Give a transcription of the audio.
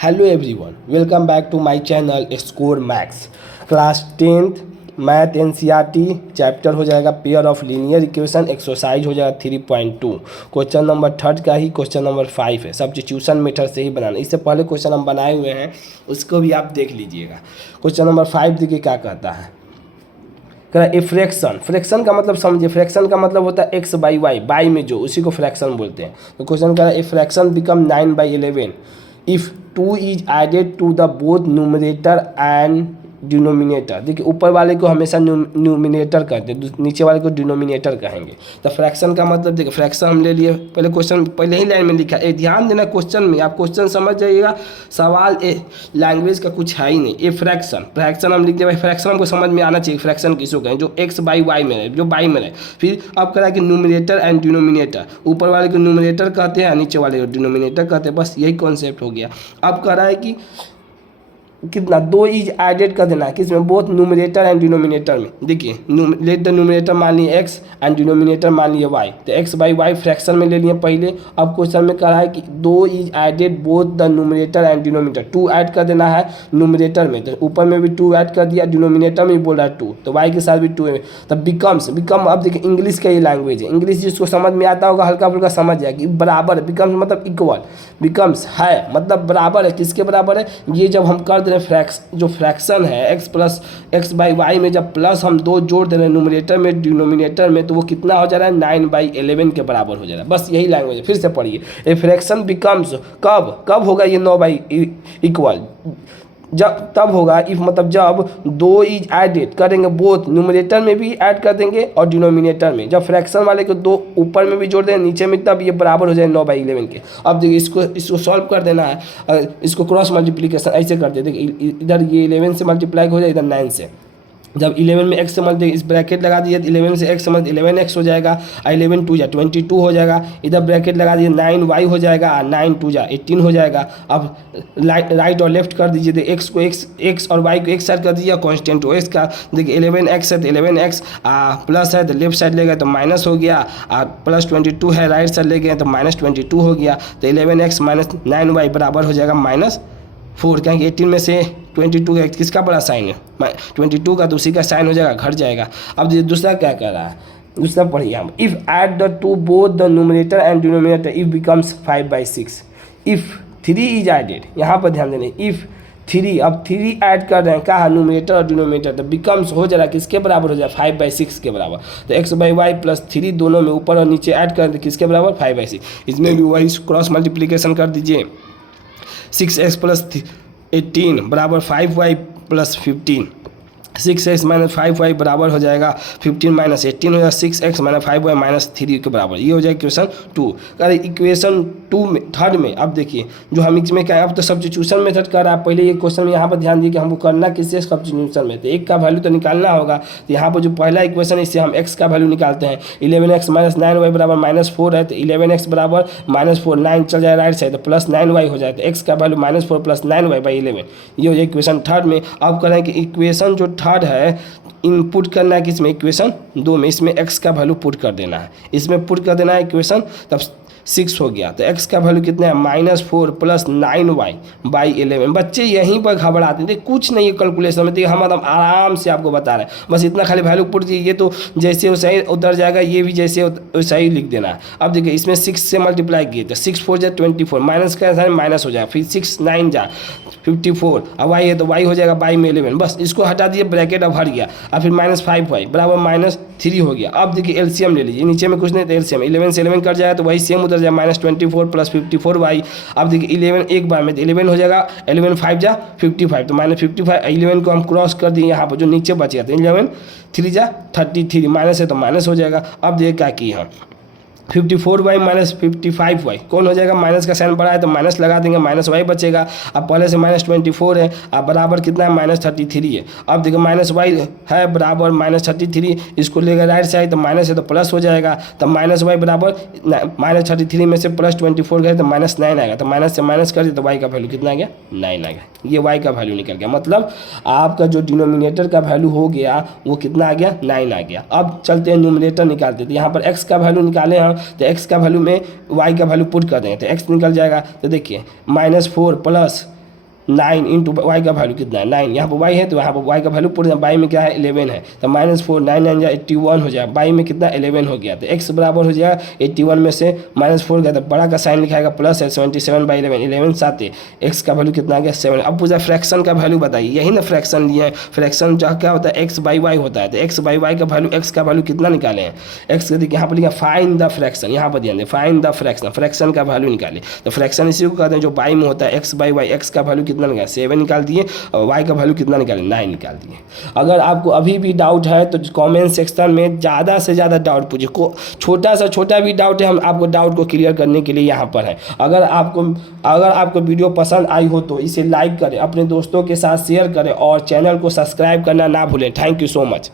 Hello everyone, welcome back to my channel Score Max. Class 10th math NCERT chapter हो जाएगा pair of linear equation, exercise हो जाएगा 3.2। Question number 3 का ही question number 5 है। Substitution method से ही बनाना। इससे पहले क्वेश्चन हम बनाए हुए हैं, उसको भी आप देख लीजिएगा। क्वेश्चन नंबर 5 देखिए क्या कहता है। कह रहा है फ्रैक्शन। फ्रैक्शन का मतलब समझिए, फ्रैक्शन का मतलब होता है एक्स बाई वाई, बाई में जो, उसी को फ्रैक्शन बोलते हैं। तो क्वेश्चन कह रहा है a fraction become 9/11 if 2 is added to the both numerator and denominator. देखिए ऊपर वाले को हमेशा न्यूमिनेटर कहते हैं, नीचे वाले को डिनोमिनेटर कहेंगे। तो फ्रैक्शन का मतलब देखिए, फ्रैक्शन हम ले लिए, पहले क्वेश्चन पहले ही लाइन में लिखा है। ध्यान देना क्वेश्चन में, आप क्वेश्चन समझ जाइएगा, सवाल लैंग्वेज का कुछ है ही नहीं। ये फ्रैक्शन हम लिखते हैं भाई, फ्रैक्शन हमको समझ में आना चाहिए। फ्रैक्शन किसको कहें? जो एक्स बाई वाई में रहे, जो बाई में रहे। फिर अब कह रहा है कि न्यूमिनेटर एंड डिनोमिनेटर, ऊपर वाले को न्यूमिनेटर कहते हैं, नीचे वाले को डिनोमिनेटर कहते हैं। बस यही कॉन्सेप्ट हो गया। अब कह रहा है कि कितना 2 इज एडेड कर देना है किसमें? बोथ न्यूमरेटर एंड डिनोमिनेटर में। देखिए लेट द न्यूमरेटर मान लिए एक्स एंड डिनोमिनेटर मान लिए वाई। तो एक्स बाई वाई फ्रैक्शन में ले लिए पहले। अब क्वेश्चन में कह रहा है कि 2 is added both the numerator and denominator. 2 add कर देना है न्यूमरेटर में, तो ऊपर में भी 2 ऐड कर दिया, डिनोमिनेटर में भी बोल रहा है 2, तो वाई के साथ भी 2 है। तब बिकम अब देखिए इंग्लिश का ये लैंग्वेज है। इंग्लिश जिसको समझ में आता होगा हल्का फुल्का समझ जाएगा कि बराबर। बिकम्स मतलब इक्वल, बिकम्स है मतलब बराबर है। किसके बराबर है? ये जब हम कर दे रहे जो फ्रैक्शन है x plus x by y में, जब प्लस हम 2 जोड़ दे रहे हैं न्यूमरेटर में डिनोमिनेटर में, तो वो कितना हो जा रहा है? 9/11 के बराबर हो जा रहा है। बस यही लैंग्वेज है। फिर से पढ़िए, ए फ्रैक्शन बिकम्स, कब होगा ये 9/= जब तब होगा इफ मतलब जब 2 इज एडेड करेंगे, बोथ न्यूमरेटर में भी ऐड कर देंगे और डिनोमिनेटर में। जब फ्रैक्शन वाले को 2 ऊपर में भी जोड़ देंगे नीचे में, तब ये बराबर हो जाए 9/11 के। अब देखिए इसको सॉल्व कर देना है। इसको क्रॉस मल्टीप्लिकेशन ऐसे करते हैं। देखिए इधर ये 11 से मल्टीप्लाई हो जाए, इधर 9 से। जब 11 में x से मल्टी इस ब्रैकेट लगा दिए, 11 से x समझ 11x हो जाएगा, 11 2 जा 22 हो जाएगा। इधर ब्रैकेट लगा दिए 9y हो जाएगा, 9 2 जा 18 हो जाएगा। अब राइट और लेफ्ट कर दीजिए, x को x और y को एक साइड कर दीजिए, कांस्टेंट हो x का। देखिए 11x है तो 11x प्लस है तो लेफ्ट साइड ले गए तो माइनस हो गया, प्लस 22 है राइट साइड ले गए तो -22 हो गया। तो 11x माइनस 9y बराबर हो जाएगा -4। कहेंगे 18 में से 22 का किसका बड़ा साइन है? 22 का, तो उसी का साइन हो जाएगा, घट जाएगा। अब दूसरा क्या कर रहा है, दूसरा पढ़िए हम। If add the to both the numerator and denominator if becomes 5/6। If 3 is added, यहाँ पर ध्यान देना, इफ 3, अब 3 ऐड कर रहे हैं कहा न्यूमरेटर और डिनोमिनेटर, तो बिकम्स हो जा रहा है किसके बराबर हो जाए? 5/6 के बराबर। तो एक्स बाई वाई प्लस 3 दोनों में ऊपर और नीचे ऐड कर दे, किसके बराबर? 5/6। इसमें भी वही क्रॉस मल्टीप्लिकेशन कर दीजिए। 6x प्लस 18 बराबर 5y plus 15। 6x minus 5y बराबर हो जाएगा 15 माइनस 18 हो जाएगा 6x माइनस 5y माइनस 3 के बराबर। ये हो जाएगा इक्वेशन 2। अरे इक्वेशन 2 में थर्ड में अब देखिए जो हम इसमें क्या, अब तो सब्स्टिट्यूशन मेथड कर रहा है। पहले ये क्वेश्चन में यहाँ पर ध्यान दिए कि हमको करना किससे? सब्स्टिट्यूशन में। तो एक का वैल्यू तो निकालना होगा। तो यहाँ पर जो पहला इक्वेशन है इससे हम x का वैल्यू निकालते हैं। 11x माइनस 9y बराबर -4 है, तो 11x बराबर -4, 9 चल जाए राइट साइड तो प्लस 9y हो जाए। तो x का वैल्यू -4 प्लस 9y/11, ये हो जाए इक्वेशन थर्ड में। अब करें कि इक्वेशन जो थर्ड है इनपुट करना है किसमें? इक्वेशन 2 में। इसमें x का वैल्यू पुट कर देना है, इसमें पुट कर देना है इक्वेशन, तब 6 हो गया। तो x का वैल्यू कितना है? -4 प्लस 9y/11। बच्चे यहीं पर घबराते थे, कुछ नहीं है कैलकुलेशन में, तो हम एकदम आराम से आपको बता रहे हैं। बस इतना खाली वैल्यू पुट कीजिए, तो जैसे वो सही उधर जाएगा, ये भी जैसे वैसा ही लिख देना है। अब देखिए इसमें 6 से मल्टीप्लाई किए तो 6 4 जा 24, माइनस का साइन माइनस हो जाएगा, फिर 6 9 जा 54, अब y है तो y हो जाएगा बाई में 11। बस इसको हटा दिए, ब्रैकेट अब हट गया। अब फिर -5y बराबर -3 हो गया। अब देखिए एलसीएम ले लीजिए, नीचे में कुछ नहीं तो एलसीएम 11 से 11 कट जाएगा तो वही सेम उधर जाए, -24 प्लस 54y। अब देखिए 11 एक बार में तो 11 हो जाएगा, 11 5 जा 55, तो -55 11 को हम क्रॉस कर दिए यहाँ पर, जो नीचे बच गया तो 11 3 जा 33, माइनस है तो माइनस हो जाएगा। अब देखिए क्या किए हम, 54y माइनस 55y कौन हो जाएगा? माइनस का साइन बड़ा है तो माइनस लगा देंगे, -y बचेगा। अब पहले से -24 है, अब बराबर कितना है? -33 है। अब देखो -y है बराबर -33, इसको लेगा राइट साइड तो माइनस है तो प्लस हो जाएगा। तो -y बराबर -33 में से +24 गए तो -9 आएगा, तो माइनस से माइनस कर दिए तो y का वैल्यू कितना आ गया? 9 आ गया। ये y का वैल्यू निकल गया, मतलब आपका जो डिनोमिनेटर का वैल्यू हो गया वो कितना आ गया? 9 आ गया। अब चलते हैं न्यूमरेटर निकालते हैं। तो यहाँ पर x का वैल्यू निकाले हम, तो x का वैल्यू में y का वैल्यू पुट कर देंगे तो x निकल जाएगा। तो देखिए -4 प्लस 9 इंटू वाई का वैल्यू कितना है 9, यहाँ पर वाई है तो यहाँ पर वाई का वैल्यू पूरे वाई में क्या है 11 है, तो -4 9 9 जा 81 हो जाएगा, वाई में कितना 11 हो गया, तो x बराबर हो जाएगा 81 में से -4 गया तो बड़ा का साइन लिखाएगा प्लस है 77/11, 11 7 x का वैल्यू कितना आ गया 7। अब पूछा फ्रैक्शन का वैल्यू बताइए, यही ना फ्रैक्शन लिए हैं, फ्रैक्शन क्या होता है x/y होता है, तो x/y का वैल्यू x का वैल्यू कितना निकाले हैं x का, देखिए यहाँ पर लिखा फाइंड द फ्रैक्शन, यहाँ पर ध्यान दें फाइंड द फ्रैक्शन, फ्रैक्शन का वैल्यू निकाले, तो फ्रैक्शन इसी को कहते हैं जो y में होता है x/y, x का वैल्यू कितना निकाले 7 निकाल दिए और y का वैल्यू कितना निकाले 9 निकाल दिए। अगर आपको अभी भी डाउट है तो कमेंट सेक्शन में ज़्यादा से ज़्यादा डाउट पूछिए, छोटा सा छोटा भी डाउट है हम आपको डाउट को क्लियर करने के लिए यहाँ पर है। अगर आपको वीडियो पसंद आई हो तो इसे लाइक करें, अपने दोस्तों के साथ शेयर करें और चैनल को सब्सक्राइब करना ना भूलें। Thank you so much.